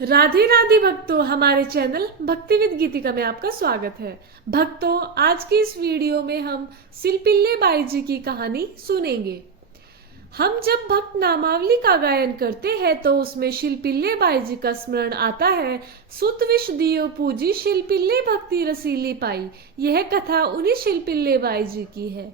राधे राधे भक्तों, हमारे चैनल भक्ति विद गीतिका में आपका स्वागत है। भक्तों, आज की इस वीडियो में हम शिल्पिल्ले बाई जी की कहानी सुनेंगे। हम जब भक्त नामावली का गायन करते हैं तो उसमें शिल्पिल्ले बाई जी का स्मरण आता है। सुत विष दियो पूजी शिल्पिल्ले भक्ति रसीली पाई। यह कथा उन्हीं शिल्पिल्ले बाई जी की है।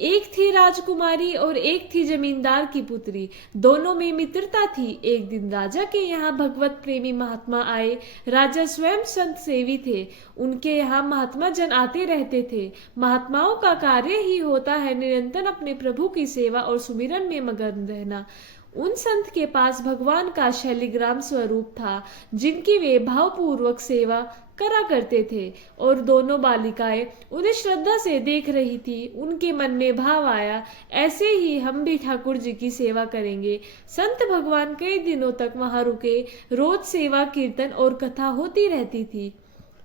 एक थी राजकुमारी और एक थी जमींदार की पुत्री। दोनों में मित्रता थी। एक दिन राजा के यहाँ भगवत प्रेमी महात्मा आए। राजा स्वयं संत सेवी थे। उनके यहाँ महात्मा जन आते रहते थे। महात्माओं का कार्य ही होता है निरंतर अपने प्रभु की सेवा और सुमिरन में मगन रहना। उन संत के पास भगवान का शैलिग्राम स्वरूप था, जिनकी वे भावपूर्वक सेवा करा करते थे। और दोनों बालिकाएं उन्हें श्रद्धा से देख रही थी। उनके मन में भाव आया, ऐसे ही हम भी ठाकुर जी की सेवा करेंगे। संत भगवान कई दिनों तक वहां रुके। रोज सेवा, कीर्तन और कथा होती रहती थी।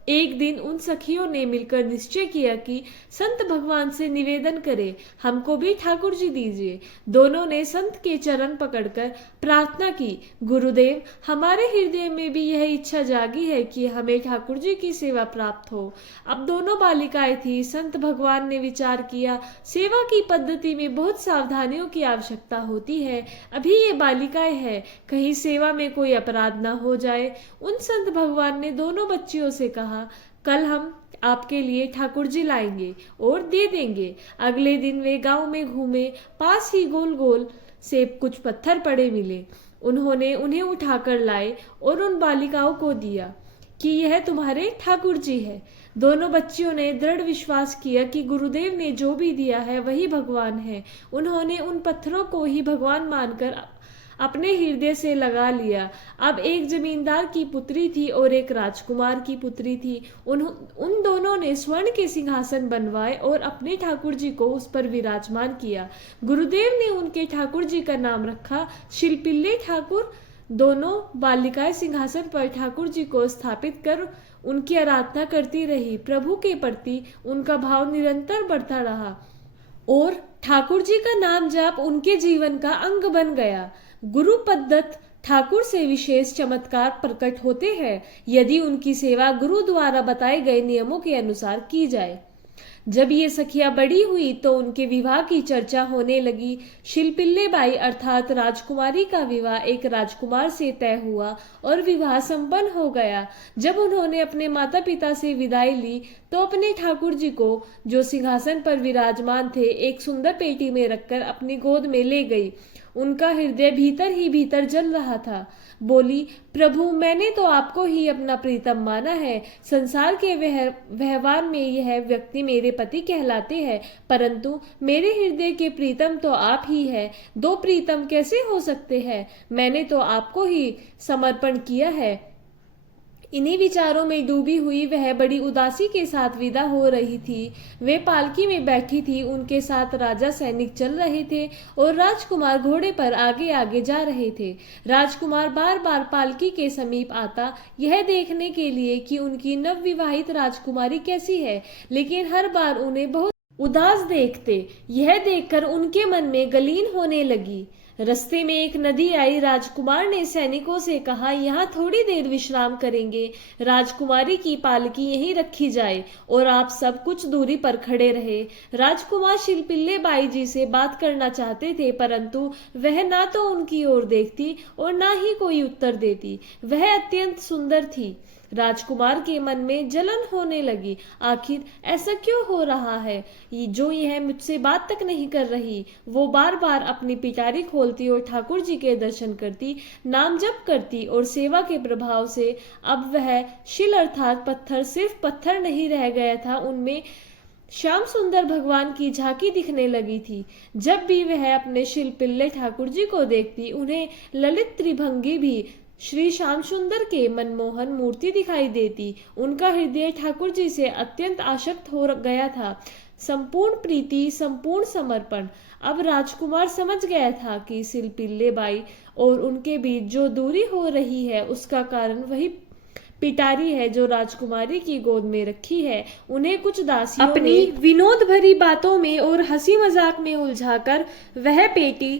एक दिन उन सखियों ने मिलकर निश्चय किया कि संत भगवान से निवेदन करें, हमको भी ठाकुर जी दीजिए। दोनों ने संत के चरण पकड़कर प्रार्थना की, गुरुदेव, हमारे हृदय में भी यह इच्छा जागी है कि हमें ठाकुर जी की सेवा प्राप्त हो। अब दोनों बालिकाएं थी। संत भगवान ने विचार किया, सेवा की पद्धति में बहुत सावधानियों की आवश्यकता होती है। अभी ये बालिकाएं हैं, कहीं सेवा में कोई अपराध न हो जाए। उन संत भगवान ने दोनों बच्चियों से कहा, कल हम आपके लिए ठाकुर जी लाएंगे और दे देंगे। अगले दिन वे गांव में घूमे। पास ही गोल गोल से कुछ पत्थर पड़े मिले। उन्होंने उन्हें उठाकर लाए और उन बालिकाओं को दिया कि यह तुम्हारे ठाकुर जी है। दोनों बच्चियों ने दृढ़ विश्वास किया कि गुरुदेव ने जो भी दिया है वही भगवान है। उन्होंने उन पत्थरों को ही भगवान मानकर अपने हृदय से लगा लिया। अब एक जमींदार की पुत्री थी और एक राजकुमार की पुत्री थी। उन दोनों ने स्वर्ण के सिंहासन बनवाए और अपने ठाकुर जी को उस पर विराजमान किया। गुरुदेव ने उनके ठाकुर जी का नाम रखा शिल्पिल्ले ठाकुर। दोनों बालिकाएं सिंहासन पर ठाकुर जी को स्थापित कर उनकी आराधना करती रही। प्रभु के प्रति उनका भाव निरंतर बढ़ता रहा और ठाकुर जी का नाम जाप उनके जीवन का अंग बन गया। गुरु पद्धत ठाकुर से विशेष चमत्कार प्रकट होते हैं यदि उनकी सेवा गुरु द्वारा बताए गए नियमों के अनुसार की जाए। जब ये सखियां बड़ी हुई तो उनके विवाह की चर्चा होने लगी। शिल्पिल्ले बाई अर्थात राजकुमारी का विवाह एक राजकुमार से तय हुआ और विवाह संपन्न हो गया। जब उन्होंने अपने माता पिता से विदाई ली तो अपने ठाकुर जी को, जो सिंहासन पर विराजमान थे, एक सुंदर पेटी में रखकर अपनी गोद में ले गई। उनका हृदय भीतर ही भीतर जल रहा था। बोली, प्रभु, मैंने तो आपको ही अपना प्रीतम माना है। संसार के व्यवहार में यह व्यक्ति मेरे पति कहलाते हैं, परंतु मेरे हृदय के प्रीतम तो आप ही है। दो प्रीतम कैसे हो सकते हैं? मैंने तो आपको ही समर्पण किया है। इन्हीं विचारों में डूबी हुई वह बड़ी उदासी के साथ विदा हो रही थी। वे पालकी में बैठी थी। उनके साथ राजा सैनिक चल रहे थे और राजकुमार घोड़े पर आगे आगे जा रहे थे। राजकुमार बार बार पालकी के समीप आता, यह देखने के लिए कि उनकी नवविवाहित राजकुमारी कैसी है, लेकिन हर बार उन्हें बहुत उदास देखते। यह देखकर उनके मन में गलीन होने लगी। रास्ते में एक नदी आई। राजकुमार ने सैनिकों से कहा, यहाँ थोड़ी देर विश्राम करेंगे। राजकुमारी की पालकी यहीं रखी जाए और आप सब कुछ दूरी पर खड़े रहे। राजकुमार शिल्पिल्ले बाई जी से बात करना चाहते थे, परंतु वह ना तो उनकी ओर देखती और ना ही कोई उत्तर देती। वह अत्यंत सुंदर थी। राजकुमार के मन में जलन होने लगी। आखिर ऐसा क्यों हो रहा है जो यह मुझसे बात तक नहीं कर रही? वो बार बार अपनी पिटारी खोलती और ठाकुर जी के दर्शन करती, नाम जप करती और सेवा के प्रभाव से अब वह शिल अर्थात पत्थर सिर्फ पत्थर नहीं रह गया था, उनमें श्याम सुंदर भगवान की झांकी दिखने लगी थी। जब भी वह अपने शिल्पिल्ले ठाकुर जी को देखती, उन्हें ललित त्रिभंगी भी श्री श्याम सुंदर के मनमोहन मूर्ति दिखाई देती। उनका हृदय ठाकुर जी से अत्यंत आसक्त हो गया था। संपूर्ण प्रीति, संपूर्ण समर्पण। अब राजकुमार समझ गया था कि शिल्पिल्ले बाई और उनके बीच जो दूरी हो रही है उसका कारण वही पिटारी है जो राजकुमारी की गोद में रखी है। उन्हें कुछ दासियों अपनी विनोद भरी बातों में और हंसी मजाक में उलझाकर वह पेटी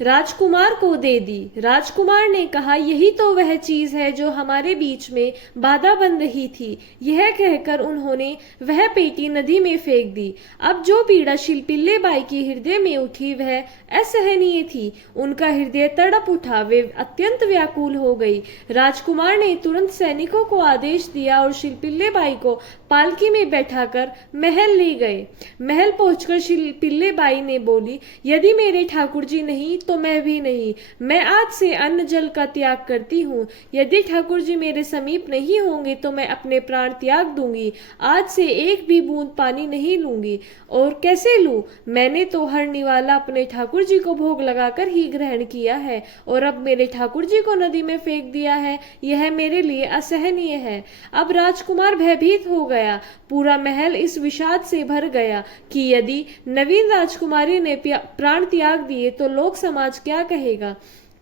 राजकुमार को दे दी। राजकुमार ने कहा, यही तो वह चीज है जो हमारे बीच में बाधा बन रही थी। यह कहकर उन्होंने वह पेटी नदी में फेंक दी। अब जो पीड़ा शिलपिल्ले बाई के हृदय में उठी वह असहनीय थी। उनका हृदय तड़प उठा, वे अत्यंत व्याकुल हो गई। राजकुमार ने तुरंत सैनिकों को आदेश दिया और शिलपिल्ले बाई को पालकी में बैठाकर महल ले गए। महल पहुंचकर शिलपिल्ले बाई ने बोली, यदि मेरे ठाकुर जी नहीं तो मैं भी नहीं। मैं आज से अन्न जल का त्याग करती हूँ। यदि ठाकुर जी मेरे समीप नहीं होंगे तो मैं अपने प्राण त्याग दूंगी। आज से एक भी बूंद पानी नहीं लूंगी। और कैसे लूं? मैंने तो हर निवाला अपने ठाकुर जी को भोग लगाकर ही ग्रहण किया है और अब मेरे ठाकुर जी को नदी में फेंक दिया है। यह मेरे लिए असहनीय है। अब राजकुमार भयभीत हो गया। पूरा महल इस विषाद से भर गया कि यदि नवीन राजकुमारी ने प्राण त्याग दिए तो लोक समाज क्या कहेगा।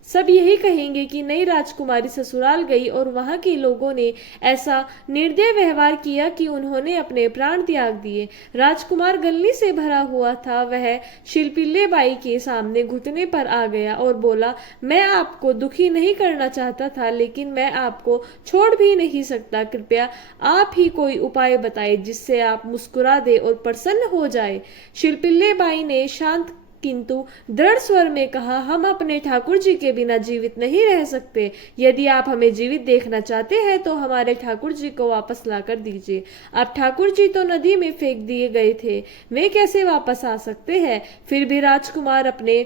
सब यही कहेंगे कि नई राजकुमारी ससुराल गई और वहां के लोगों ने ऐसा निर्दय व्यवहार किया कि उन्होंने अपने प्राण त्याग दिए। राजकुमार गलनी से भरा हुआ था। वह शिलपिल्ले बाई के सामने घुटने पर आ गया और बोला, मैं आपको दुखी नहीं करना चाहता था, लेकिन मैं आपको छोड़ भी नहीं सकता। कृपया आप ही कोई उपाय बताएं जिससे आप मुस्कुरा दे और प्रसन्न हो जाए। शिलपिल्ले बाई ने शांत किंतु दृढ़ स्वर में कहा, हम अपने ठाकुर जी के बिना जीवित नहीं रह सकते। यदि आप हमें जीवित देखना चाहते हैं तो हमारे ठाकुर जी को वापस लाकर दीजिए। अब ठाकुर जी तो नदी में फेंक दिए गए थे, वे कैसे वापस आ सकते हैं? फिर भी राजकुमार अपने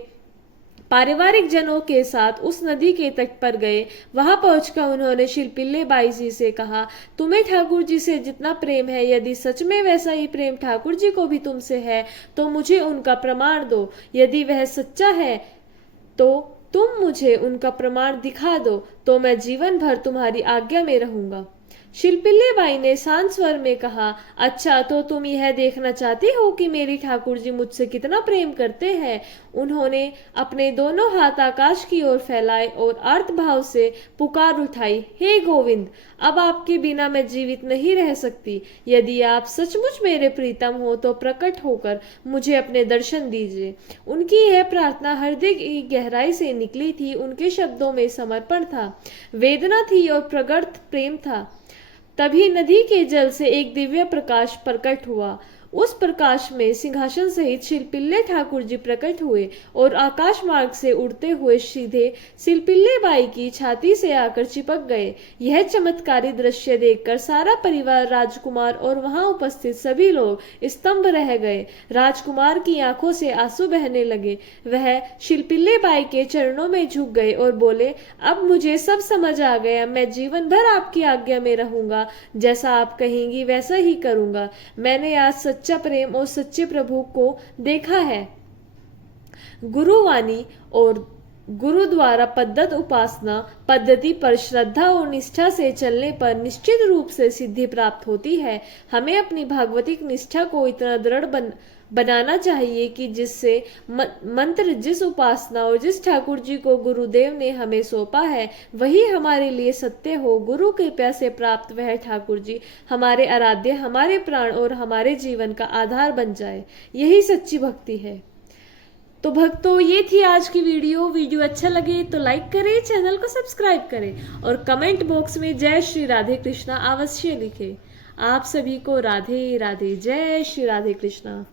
पारिवारिक जनों के साथ उस नदी के तट पर गए। वहां पहुंचकर उन्होंने शिलपिल्ले बाई जी से कहा, तुम्हें ठाकुर जी से जितना प्रेम है, यदि सच में वैसा ही प्रेम ठाकुर जी को भी तुमसे है तो मुझे उनका प्रमाण दो। यदि वह सच्चा है तो तुम मुझे उनका प्रमाण दिखा दो, तो मैं जीवन भर तुम्हारी आज्ञा में रहूंगा। शिलपिल्ले बाई ने शांत स्वर में कहा, अच्छा तो तुम यह देखना चाहती हो कि मेरी ठाकुर जी मुझसे कितना प्रेम करते हैं। उन्होंने अपने दोनों हाथ आकाश की ओर फैलाए और आर्त भाव से पुकार उठाई, हे गोविंद, अब आपके बिना मैं जीवित नहीं रह सकती। यदि आप सचमुच मेरे प्रीतम हो तो प्रकट होकर मुझे अपने दर्शन दीजिए। उनकी यह प्रार्थना हृदय की गहराई से निकली थी। उनके शब्दों में समर्पण था, वेदना थी और प्रगाढ़ प्रेम था। तभी नदी के जल से एक दिव्य प्रकाश प्रकट हुआ। उस प्रकाश में सिंहासन सहित शिलपिल्ले ठाकुर जी प्रकट हुए और आकाश मार्ग से उड़ते हुए सीधे शिलपिल्ले बाई की छाती से आकर चिपक गए। यह चमत्कारी दृश्य देखकर सारा परिवार, राजकुमार और वहां उपस्थित सभी लोग स्तंभ रह गए। राजकुमार की आंखों से आंसू बहने लगे। वह शिलपिल्ले बाई के चरणों में झुक गए और बोले, अब मुझे सब समझ आ गया। मैं जीवन भर आपकी आज्ञा में रहूंगा। जैसा आप कहेंगी वैसा ही करूंगा। मैंने आज सच्चा प्रेम और सच्चे प्रभु को देखा है। गुरुवाणी और गुरु द्वारा पद्धत उपासना पद्धति पर श्रद्धा और निष्ठा से चलने पर निश्चित रूप से सिद्धि प्राप्त होती है। हमें अपनी भागवतिक निष्ठा को इतना दृढ़ बनाना चाहिए कि जिससे मंत्र, जिस उपासना और जिस ठाकुर जी को गुरुदेव ने हमें सौंपा है वही हमारे लिए सत्य हो। गुरु कृपा से प्राप्त वह ठाकुर जी हमारे आराध्य, हमारे प्राण और हमारे जीवन का आधार बन जाए। यही सच्ची भक्ति है। तो भक्तों, ये थी आज की वीडियो अच्छा लगे तो लाइक करें, चैनल को सब्सक्राइब करें और कमेंट बॉक्स में जय श्री राधे कृष्णा अवश्य लिखें। आप सभी को राधे राधे, जय श्री राधे कृष्णा।